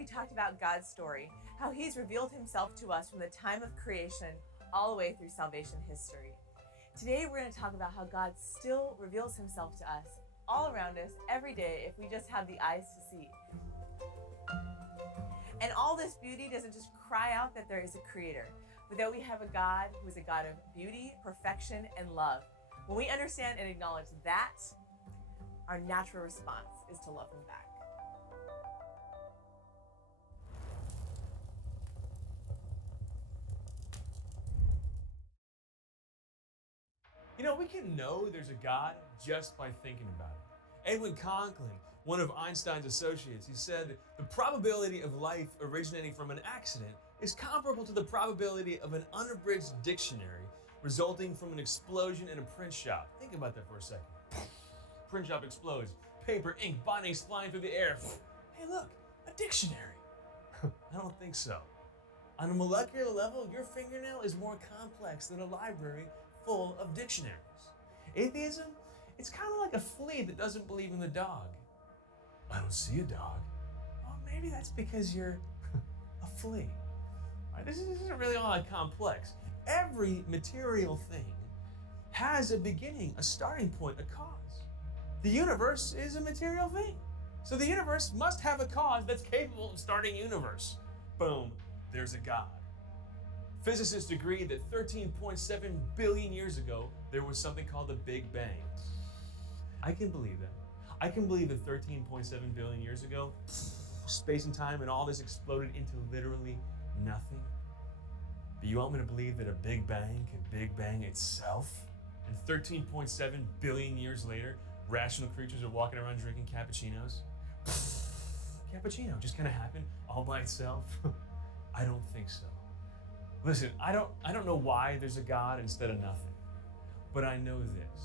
we talked about God's story, how he's revealed himself to us from the time of creation all the way through salvation history. Today, we're going to talk about how God still reveals himself to us all around us every day if we just have the eyes to see. And all this beauty doesn't just cry out that there is a creator, but that we have a God who is a God of beauty, perfection, and love. When we understand and acknowledge that, our natural response is to love him back. You know, we can know there's a God just by thinking about it. Edwin Conklin, one of Einstein's associates, he said the probability of life originating from an accident is comparable to the probability of an unabridged dictionary resulting from an explosion in a print shop. Think about that for a second. Print shop explodes. Paper, ink, bindings flying through the air. Hey, look, a dictionary. I don't think so. On a molecular level, your fingernail is more complex than a library full of dictionaries. Atheism, it's kind of like a flea that doesn't believe in the dog. I don't see a dog. Well, maybe that's because you're a flea. All right, this isn't really all that complex. Every material thing has a beginning, a starting point, a cause. The universe is a material thing. So the universe must have a cause that's capable of starting universe. Boom, there's a God. Physicists agree that 13.7 billion years ago, there was something called the Big Bang. I can believe that. I can believe that 13.7 billion years ago, space and time and all this exploded into literally nothing. But you want me to believe that a Big Bang can Big Bang itself? And 13.7 billion years later, rational creatures are walking around drinking cappuccinos? Cappuccino just kind of happened all by itself? I don't think so. Listen, I don't know why there's a God instead of nothing, but I know this.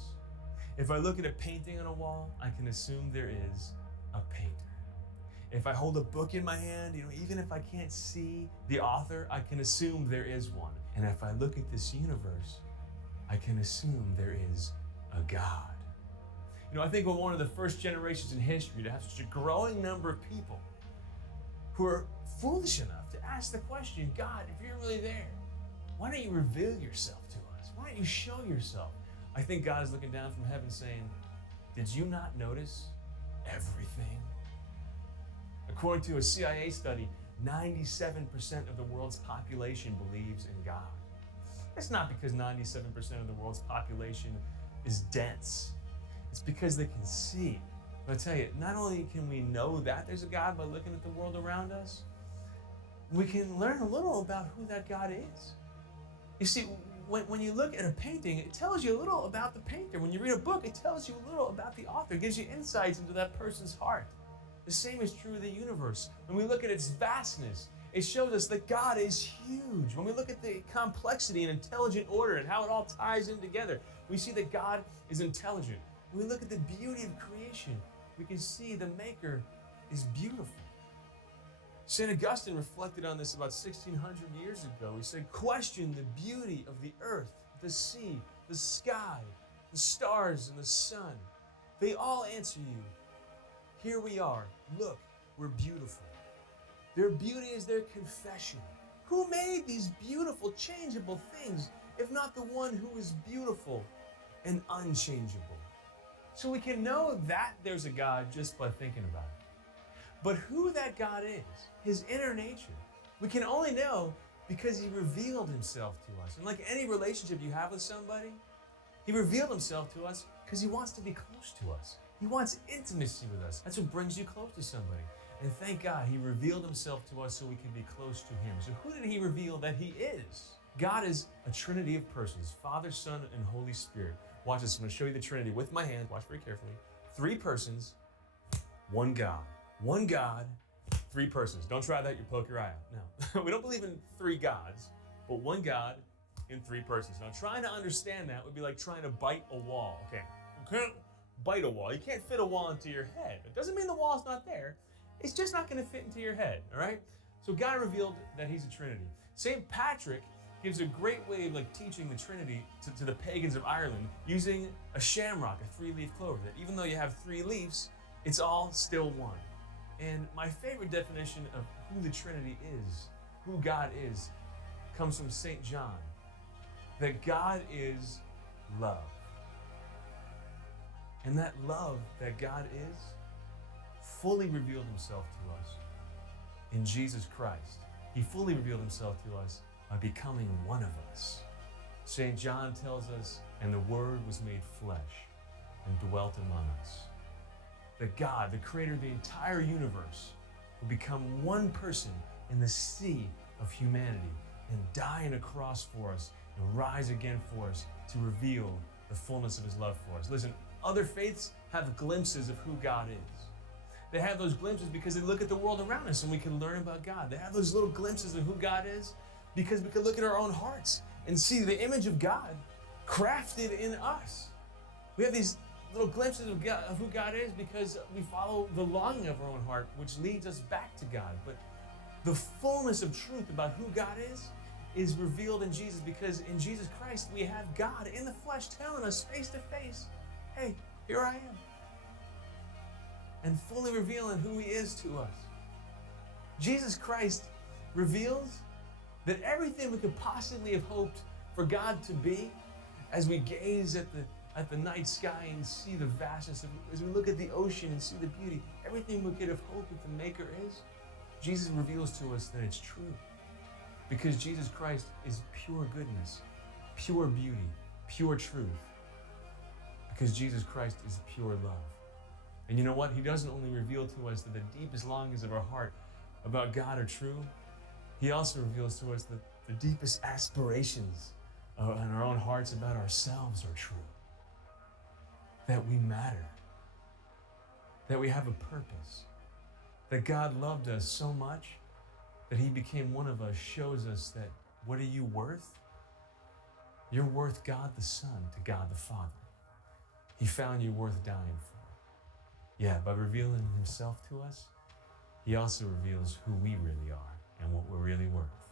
If I look at a painting on a wall, I can assume there is a painter. If I hold a book in my hand, even if I can't see the author, I can assume there is one. And if I look at this universe, I can assume there is a God. I think we're one of the first generations in history to have such a growing number of people who are foolish enough to ask the question, God, if you're really there, why don't you reveal yourself to us? Why don't you show yourself? I think God is looking down from heaven saying, did you not notice everything? According to a CIA study, 97% of the world's population believes in God. It's not because 97% of the world's population is dense. It's because they can see. But I tell you, not only can we know that there's a God by looking at the world around us, we can learn a little about who that God is. You see, when you look at a painting, it tells you a little about the painter. When you read a book, it tells you a little about the author. It gives you insights into that person's heart. The same is true of the universe. When we look at its vastness, it shows us that God is huge. When we look at the complexity and intelligent order and how it all ties in together, we see that God is intelligent. When we look at the beauty of creation, we can see the Maker is beautiful. St. Augustine reflected on this about 1,600 years ago. He said, question the beauty of the earth, the sea, the sky, the stars, and the sun. They all answer you, here we are, look, we're beautiful. Their beauty is their confession. Who made these beautiful, changeable things, if not the one who is beautiful and unchangeable? So we can know that there's a God just by thinking about it. But who that God is, his inner nature, we can only know because he revealed himself to us. And like any relationship you have with somebody, he revealed himself to us because he wants to be close to us. He wants intimacy with us. That's what brings you close to somebody. And thank God he revealed himself to us so we can be close to him. So who did he reveal that he is? God is a trinity of persons, Father, Son, and Holy Spirit. Watch this. I'm going to show you the Trinity with my hand. Watch very carefully. 3 persons, 1 God. 1 God, 3 persons. Don't try that. You'll poke your eye out. No. We don't believe in 3 gods, but 1 God in 3 persons. Now, trying to understand that would be like trying to bite a wall. Okay, you can't bite a wall. You can't fit a wall into your head. It doesn't mean the wall's not there. It's just not going to fit into your head, all right? So God revealed that he's a Trinity. St. Patrick gives a great way of teaching the Trinity to the pagans of Ireland using a shamrock, a 3-leaf clover, that even though you have 3 leaves, it's all still one. And my favorite definition of who the Trinity is, who God is, comes from St. John, that God is love. And that love that God is fully revealed himself to us in Jesus Christ. He fully revealed himself to us by becoming one of us. St. John tells us, and the Word was made flesh and dwelt among us. That God, the creator of the entire universe, will become one person in the sea of humanity and die on a cross for us and rise again for us to reveal the fullness of his love for us. Listen, other faiths have glimpses of who God is. They have those glimpses because they look at the world around us and we can learn about God. They have those little glimpses of who God is because we can look at our own hearts and see the image of God crafted in us. We have these little glimpses of who God is because we follow the longing of our own heart, which leads us back to God. But the fullness of truth about who God is revealed in Jesus, because in Jesus Christ we have God in the flesh telling us face to face, hey, here I am. And fully revealing who he is to us. Jesus Christ reveals that everything we could possibly have hoped for God to be, as we gaze at the night sky and see the vastness of, as we look at the ocean and see the beauty, everything we could have hoped that the Maker is, Jesus reveals to us that it's true. Because Jesus Christ is pure goodness, pure beauty, pure truth. Because Jesus Christ is pure love. And you know what? He doesn't only reveal to us that the deepest longings of our heart about God are true, he also reveals to us that the deepest aspirations in our own hearts about ourselves are true. That we matter. That we have a purpose. That God loved us so much that he became one of us shows us that what are you worth? You're worth God the Son to God the Father. He found you worth dying for. Yeah, by revealing himself to us, he also reveals who we really are and what we're really worth.